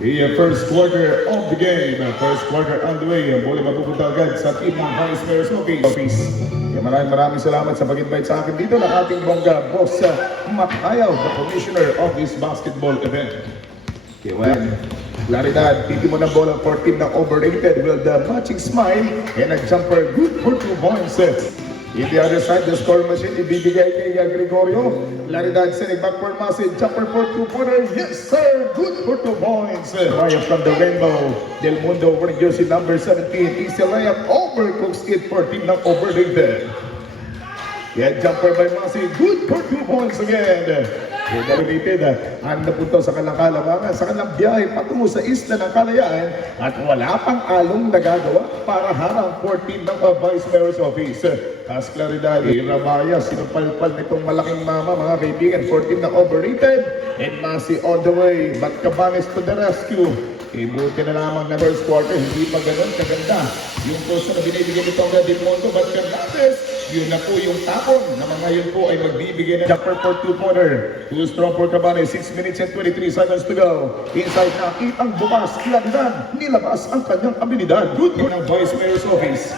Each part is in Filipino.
The first quarter of the game. First quarter on the way. Ang bola mapupunta agad sa team ng Vice Mayor's Office. Kaya maraming salamat sa pag-invite sa akin dito ng ating bongga boss Makayaw, the commissioner of this basketball event. Okay, well, Claridad, titi mo ng bola for team na overrated with the matching smile and a jumper good for 2 points. In the other side, the score machine ibibigay kay Gregorio. Claridad sending back for Masi, jumper for 2-pointer. Yes sir, good for 2 points. Layup from the Rainbow. Del Mundo wearing jersey number 17. Easy layup over Cooks it for team na overrated. Yeah, jumper by Masi, good for 2 points again. Related ang napunta sa kalamangan sa kanilang biyahe patungo sa isla ng Kalayaan at wala pang along nagagawa para harang 14 ng Vice Mayor's Office. As Claridad, Ramaya, sinupalpal nitong malaking mama, mga kaibigan, 14 na overrated and Masi on the way, but Cabanes to the rescue. Buti na lamang na first quarter, hindi pa ganun kaganda yung kurso na binibigyan nitong Del Mundo, but Fernandez, yun na po yung tapon na mga yun po ay magbibigay ng jumper for 2-pointer. Too strong for Cabanes, 6 minutes and 23 seconds to go. Inside na, kitang bukas, Claridad, nilabas ang kanyang abilidad. Good po ng Vice Mayor's Office.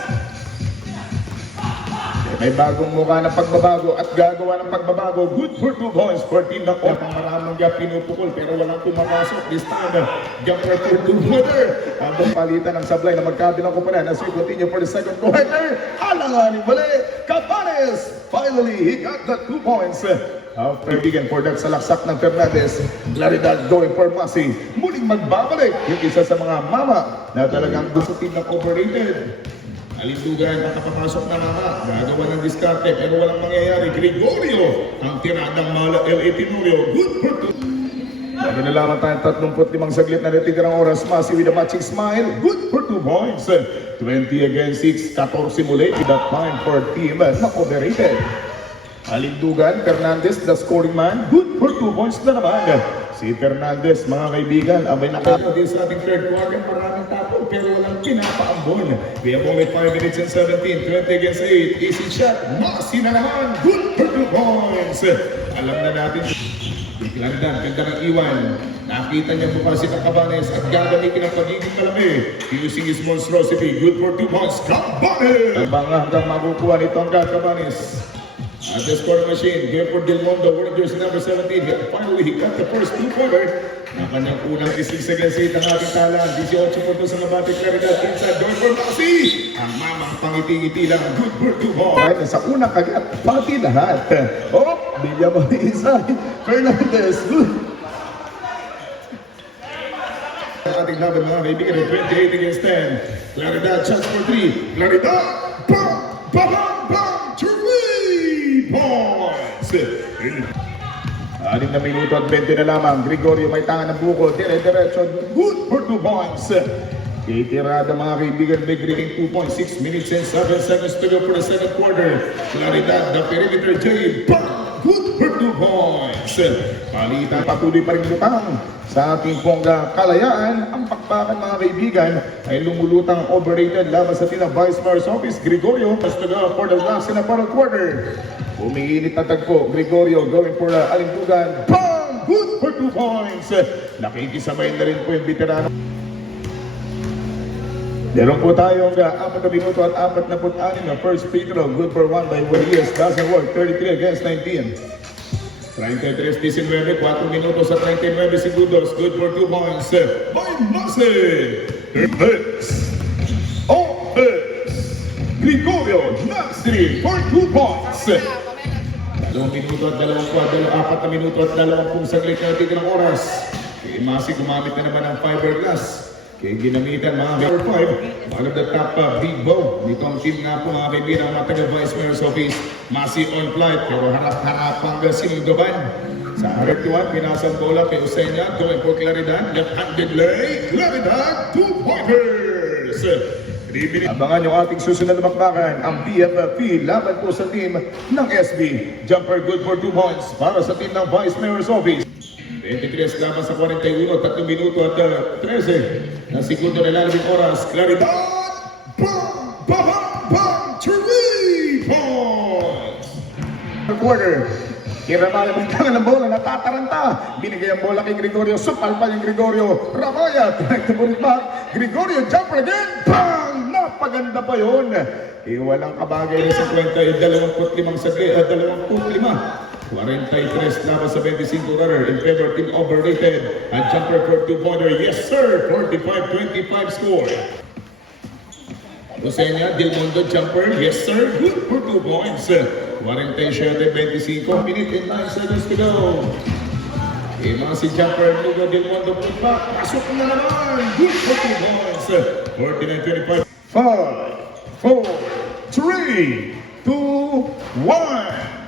May bagong mukha ng pagbabago at gagawa ng pagbabago. Good for 2 points for team ng Opang. Maraming pinupukol pero walang tumapasok. This time, jumper for 2-pointer. Ang palitan ng sablay na magkabilang kumpanan. As we continue for the second quarter, alanganin mali. Cabanes, finally, he got the 2 points. After bigyan for that salaksak ng Fernandez, Claridad going for Masi. Muling magbabalik yung isa sa mga mama na talagang gusto team ng overrated. Alindugan, makapapasok na mama, gagawa ng diskarte, pero walang mangyayari. Gregorio, ang tiradang mala, L.A. Tenorio, good for 2. Lagi na lamang tayong 35 saglit na natitirang oras. Masi with a matching smile, good for 2 points. 20 against 6, 14 muli, with that time for team na overrated. Alindugan, Fernandez, the scoring man, good for 2 points na naman. Si Fernandez, mga kaibigan, abay nakita din sa ating third quarter, maraming tapon pero walang pinapaambon. We have only 5 minutes and 17, 20 against 8, easy shot, Masi na naman, good for 2 points. Alam na natin, Claridad, ganda ng iwan. Nakita niya bukas si Cabanes at gagamitin ang pagiging malami. Using his monstrosity, good for 2 points, Cabanes! Ang banga hanggang makukuha nito ang Cabanes. At the scoring machine, here for Del Mundo, wearing jersey number 17. Finally, he got the first 2-pointer. Ang kanyang unang isig sa against 8 ang ating talan. 18 puntos sa Nabate Claridad. Inside door for Masi. Ang mamang pangiti-ngiti lang. Good for 2 points. Sa unang kagat, pati lahat. Oh, bigyan mo inside. Fernandez, good. Ang ating laban mga kaibigan, 28 against 10. Claridad, chance for 3. Claridad, bam, bam, bam, 3 points. 6 na minuto at 20 na lamang. Gregorio may tangan ng buko. Dire-diretso. Good for 2 points. Itirada mga kaibigan. Big reading 2 points. 6 minutes and 7 seconds to go for the second quarter. Claridad, the perimeter J. Good for 2 points. Palitan, patuloy pa rin lutang sa ating pongga Kalayaan. Ang pakpakan mga kaibigan ay lumulutang overrated laban sa tina Vice Mayor's Office. Gregorio has to go for the last in the final quarter. Umiinit na tagpo. Gregorio going for Alindugan. Bang! Good for 2 points. Nakikisabay na rin po yung veterano. Meron po tayong 4 na minuto at 46 na first free throw. Good for 1 by Juarez. Doesn't work. 33 against 19. 33-19, 4 minutos at 39 segundos. Good for 2 points. By Masi. Defense. Offense. Gregorio Nasri for 2 points. 2 minuto at 4 na minuto at 20 saglit na titirang oras. Masi gumamit na naman ng fiberglass. Kaya ginamitan mga number 5, one of the top big bow. Dito ang team nga po mga kaibigan ng mga taga-Vice Mayor's Office. Masi on flight pero harap-harapang sinundoban. Sa 31, pinasang bola kay Usenya, going for Claridad, left-handed lay, Claridad, 2-pointers! Abangan yung ating susunod na bakbakan, ang BFFP laban po sa team ng SB. Jumper good for 2 points para sa team ng Vice Mayor's Office. 23 laban sa 41, 3 minuto at 13 na segundo na lalabing oras. Claridad! Bam! Bam! Bam! 3 points! Quarter. Iramaya ng tangan ng bola, natataranta. Binigay ang bola kay Gregorio, supalpal yung Gregorio. Ramaya, tinagtuburit back. Gregorio, jumper again. Bang! Napaganda pa yun. Walang kabagay na 50, 25 saglit, 25. 43 laban sa 25 runner in favor team overrated. And jumper for 2-pointer. Yes sir, 45-25 score. Rosenia, Del Mundo jumper. Yes sir, good for 2 points. 47-25, minute and 9 seconds to go. Mga si jumper, Lugo Del Mundo putback. Pasok na naman. Good for 2 points. 49-25. 5, 4, 3, 2, 1.